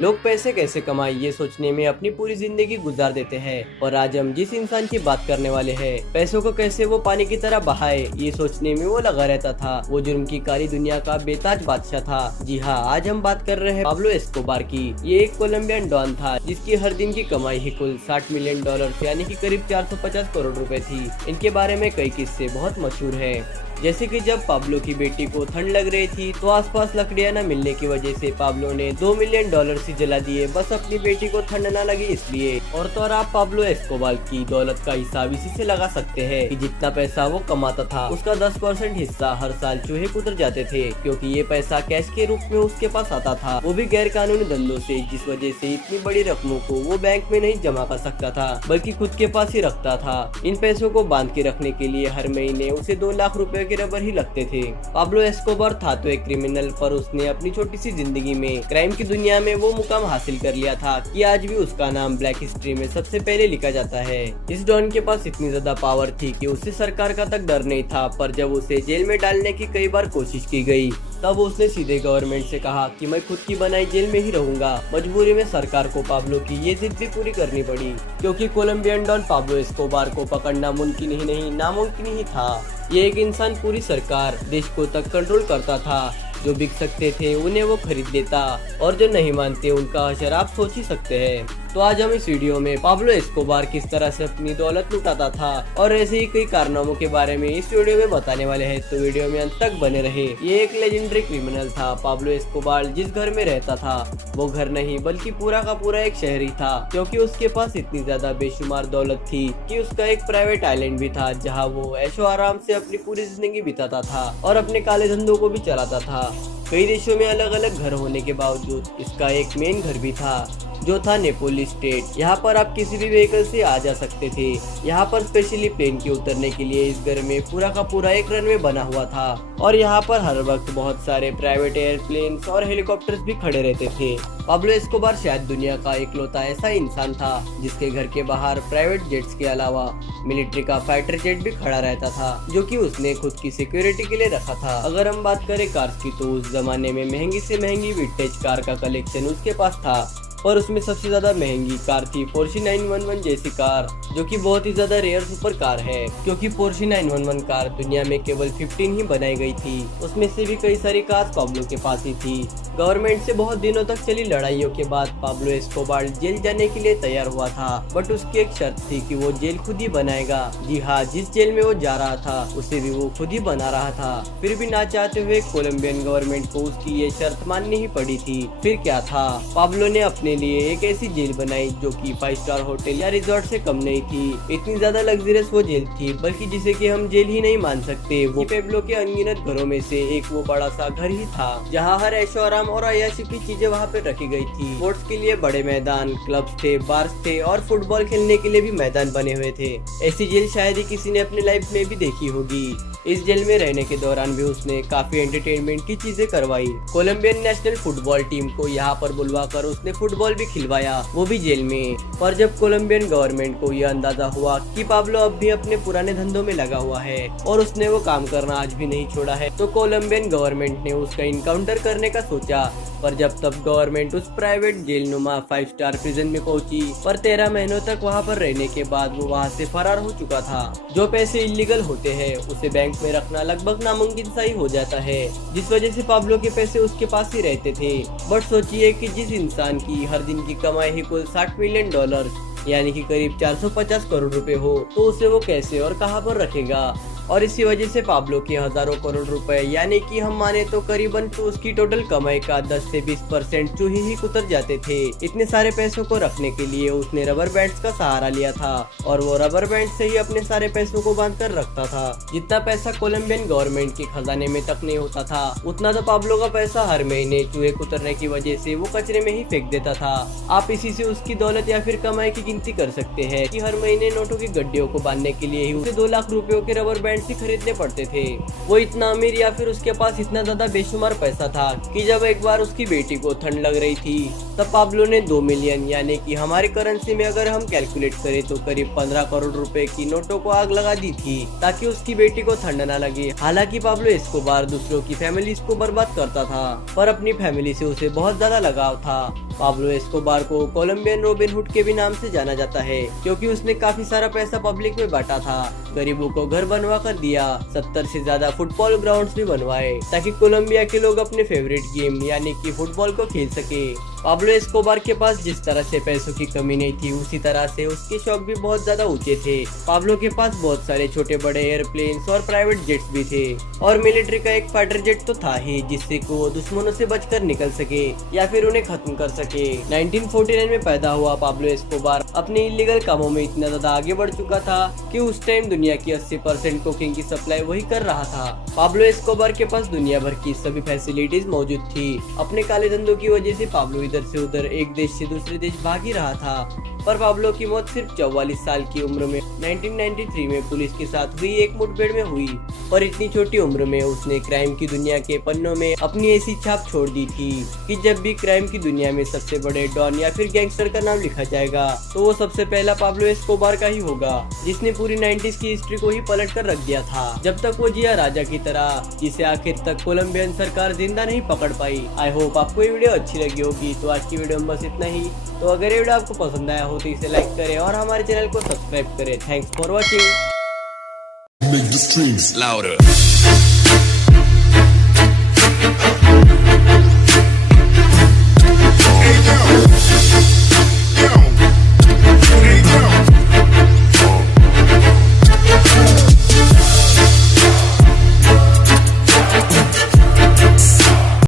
लोग पैसे कैसे कमाएं ये सोचने में अपनी पूरी जिंदगी गुजार देते हैं और आज हम जिस इंसान की बात करने वाले हैं पैसों को कैसे वो पानी की तरह बहाए ये सोचने में वो लगा रहता था। वो जुर्म की कारी दुनिया का बेताज बादशाह था। जी हाँ, आज हम बात कर रहे हैं पाब्लो एस्कोबार की। ये एक कोलंबियन डॉन था जिसकी हर दिन की कमाई ही कुल $60 मिलियन यानी कि करीब 450 करोड़ रुपए थी। इनके बारे में कई किस्से बहुत मशहूर है, जैसे कि जब पाब्लो की बेटी को ठंड लग रही थी तो आसपास लकड़ियां न मिलने की वजह से पाब्लो ने $2 मिलियन से जला दिए, बस अपनी बेटी को ठंड न लगे इसलिए। और तो और आप पाब्लो एस्कोबार की दौलत का हिसाब इसी से लगा सकते हैं कि जितना पैसा वो कमाता था उसका 10% हिस्सा हर साल चूहे कुतर जाते थे, क्योंकि ये पैसा कैश के रूप में उसके पास आता था, वो भी गैर कानूनी धंधों से, जिस वजह से इतनी बड़ी रकमों को वो बैंक में नहीं जमा कर सकता था बल्कि खुद के पास ही रखता था। इन पैसों को बांध के रखने के लिए हर महीने उसे 2 लाख रुपए के रबर ही लगते थे। पाब्लो एस्कोबार था तो एक क्रिमिनल, पर उसने अपनी छोटी सी जिंदगी में क्राइम की दुनिया में वो मुकाम हासिल कर लिया था कि आज भी उसका नाम ब्लैक हिस्ट्री में सबसे पहले लिखा जाता है। इस डॉन के पास इतनी ज्यादा पावर थी कि उसे सरकार का तक डर नहीं था, पर जब उसे जेल में डालने की कई बार कोशिश की गई तब उसने सीधे गवर्नमेंट से कहा कि मैं खुद की बनाई जेल में ही रहूंगा। मजबूरी में सरकार को पाब्लो की ये जिद भी पूरी करनी पड़ी, क्योंकि कोलंबियन डॉन पाब्लो एस्कोबार को पकड़ना मुमकिन ही नहीं नामुमकिन ही था। ये एक इंसान पूरी सरकार देश को तक कंट्रोल करता था। जो बिक सकते थे उन्हें वो खरीद लेता और जो नहीं मानते उनका हशर आप सोच ही सकते हैं। तो आज हम इस वीडियो में पाब्लो एस्कोबार किस तरह से अपनी दौलत लुटाता था और ऐसे ही कई कारनामों के बारे में इस वीडियो में बताने वाले हैं, तो वीडियो में अंत तक बने रहे। ये एक लेजेंडरी क्रिमिनल था। पाब्लो एस्कोबार जिस घर में रहता था वो घर नहीं बल्कि पूरा का पूरा एक शहर ही था, क्योंकि उसके पास इतनी ज्यादा बेशुमार दौलत थी कि उसका एक प्राइवेट आइलैंड भी था जहाँ वो ऐशो आराम से अपनी पूरी जिंदगी बिताता था और अपने काले धंधों को भी चलाता था। कई देशों में अलग अलग घर होने के बावजूद इसका एक मेन घर भी था जो था नेपोली स्टेट। यहाँ पर आप किसी भी व्हीकल से आ जा सकते थे। यहाँ पर स्पेशली प्लेन के उतरने के लिए इस घर में पूरा का पूरा एक रनवे बना हुआ था और यहाँ पर हर वक्त बहुत सारे प्राइवेट एयरप्लेन्स और हेलीकॉप्टर्स भी खड़े रहते थे। पाब्लो एस्कोबार शायद दुनिया का इकलौता ऐसा इंसान था जिसके घर के बाहर प्राइवेट जेट्स के अलावा मिलिट्री का फाइटर जेट भी खड़ा रहता था, जो कि उसने खुद की सिक्योरिटी के लिए रखा था। अगर हम बात करें कार्स की तो उस जमाने में महंगी से महंगी विंटेज कार का कलेक्शन उसके पास था, पर उसमें सबसे ज्यादा महंगी कार थी पोर्शे 911 जैसी कार, जो कि बहुत ही ज्यादा रेयर सुपर कार है, क्योंकि पोर्शे 911 कार दुनिया में केवल 15 ही बनाई गई थी। उसमें से भी कई सारी कार पाब्लो के पास ही थी। गवर्नमेंट से बहुत दिनों तक चली लड़ाइयों के बाद पाब्लो एस्कोबार जेल जाने के लिए तैयार हुआ था, बट उसकी एक शर्त थी कि वो जेल खुद ही बनाएगा। जी हाँ, जिस जेल में वो जा रहा था उसे भी वो खुद ही बना रहा था। फिर भी ना चाहते हुए कोलंबियन गवर्नमेंट को उसकी ये शर्त माननी ही पड़ी थी। फिर क्या था, पाब्लो ने अपने लिए एक ऐसी जेल बनाई जो कि 5 स्टार होटल या रिजॉर्ट से कम नहीं थी। इतनी ज्यादा लग्जरियस वो जेल थी, बल्कि जिसे कि हम जेल ही नहीं मान सकते। वो पेब्लो के अनगिनत घरों में से एक वो बड़ा सा घर ही था जहाँ हर ऐशो आराम और अय्याशी की चीजें वहाँ पे रखी गई थी। स्पोर्ट्स के लिए बड़े मैदान, क्लब्स थे, बार्स थे और फुटबॉल खेलने के लिए भी मैदान बने हुए थे। ऐसी जेल शायद ही किसी ने अपनी लाइफ में भी देखी होगी। इस जेल में रहने के दौरान भी उसने काफी एंटरटेनमेंट की चीजें करवाई। कोलंबियन नेशनल फुटबॉल टीम को यहाँ पर बुलवाकर उसने फुटबॉल भी खिलवाया, वो भी जेल में। पर जब कोलंबियन गवर्नमेंट को यह अंदाजा हुआ कि पाब्लो अब भी अपने पुराने धंधों में लगा हुआ है और उसने वो काम करना आज भी नहीं छोड़ा है, तो कोलंबियन गवर्नमेंट ने उसका इनकाउंटर करने का सोचा। पर जब तब गवर्नमेंट उस प्राइवेट जेल नुमा 5 स्टार प्रिजन में पहुंची, पर 13 महीनों तक वहां पर रहने के बाद वो वहां से फरार हो चुका था। जो पैसे इलीगल होते हैं उसे बैंक में रखना लगभग नामुमकिन सा ही हो जाता है, जिस वजह से पाब्लो के पैसे उसके पास ही रहते थे। बट सोचिए कि जिस इंसान की हर दिन की कमाई ही कुल $60 मिलियन यानी कि करीब 450 करोड़ रुपए हो, तो उसे वो कैसे और कहां पर रखेगा। और इसी वजह से पाब्लो के हजारों करोड़ रुपए यानी कि हम माने तो करीबन तो उसकी टोटल कमाई का 10 से 20% चूहे ही कुतर जाते थे। इतने सारे पैसों को रखने के लिए उसने रबर बैंड्स का सहारा लिया था और वो रबर बैंड से ही अपने सारे पैसों को बांध कर रखता था। जितना पैसा कोलंबियन गवर्नमेंट के खजाने में तक नहीं होता था, उतना तो पाब्लो का पैसा हर महीने चूहे कुतरने की वजह से वो कचरे में ही फेंक देता था। आप इसी से उसकी दौलत या फिर कमाई की गिनती कर सकते हैं कि हर महीने नोटों की गड्डियों को बांधने के लिए ही उसे 2 लाख रुपयों के रबर पैंट्स ही खरीदने पड़ते थे। वो इतना अमीर या फिर उसके पास इतना ज्यादा बेशुमार पैसा था कि जब एक बार उसकी बेटी को ठंड लग रही थी तब पाब्लो ने 2 मिलियन यानी कि हमारी करेंसी में अगर हम कैलकुलेट करें तो करीब 15 करोड़ रुपए की नोटों को आग लगा दी थी ताकि उसकी बेटी को ठंड न लगे। हालांकि पाब्लो एस्कोबार दूसरों की फैमिलीज को बर्बाद करता था पर अपनी फैमिली से उसे बहुत ज्यादा लगाव था। पाब्लो एस्कोबार को कोलंबियन रॉबिन हुड के भी नाम से जाना जाता है क्योंकि उसने काफी सारा पैसा पब्लिक में बांटा था, गरीबों को घर बनवा कर दिया, 70 से ज्यादा फुटबॉल ग्राउंड्स भी बनवाए ताकि कोलंबिया के लोग अपने फेवरेट गेम यानी कि फुटबॉल को खेल सके। पाब्लो एस्कोबार के पास जिस तरह से पैसों की कमी नहीं थी उसी तरह से उसके शौक भी बहुत ज्यादा ऊंचे थे। पाब्लो के पास बहुत सारे छोटे बड़े एयरप्लेन्स और प्राइवेट जेट्स भी थे और मिलिट्री का एक फाइटर जेट तो था ही जिससे कि वो दुश्मनों से बचकर निकल सके या फिर उन्हें खत्म कर सके। 1949 में पैदा हुआ पाब्लो एस्कोबार अपने इलीगल कामों में इतना ज्यादा आगे बढ़ चुका था कि उस टाइम दुनिया की 80% कोकीन की सप्लाई वही कर रहा था। पाब्लो एस्कोबार के पास दुनिया भर की सभी फैसिलिटीज मौजूद थी। अपने काले धंधों की वजह से पाब्लो इधर से उधर एक देश से दूसरे देश भाग ही रहा था पर पाब्लो की मौत सिर्फ 44 साल की उम्र में 1993 में पुलिस के साथ हुई एक मुठभेड़ में हुई। पर इतनी छोटी उम्र में उसने क्राइम की दुनिया के पन्नों में अपनी ऐसी छाप छोड़ दी थी कि जब भी क्राइम की दुनिया में सबसे बड़े डॉन या फिर गैंगस्टर का नाम लिखा जाएगा तो वो सबसे पहला पाब्लो एस्कोबार का ही होगा जिसने पूरी 90s की हिस्ट्री को ही पलट कर रख दिया था जब तक वो जिया राजा की तरह, जिसे आखिर तक कोलंबियन सरकार जिंदा नहीं पकड़ पाई। आई होप आपको ये वीडियो अच्छी लगी होगी। तो आज की वीडियो में बस इतना ही। तो अगर ये वीडियो आपको पसंद आया हो तो इसे लाइक करें और हमारे चैनल को सब्सक्राइब करें। Thanks for watching. Make the streams louder.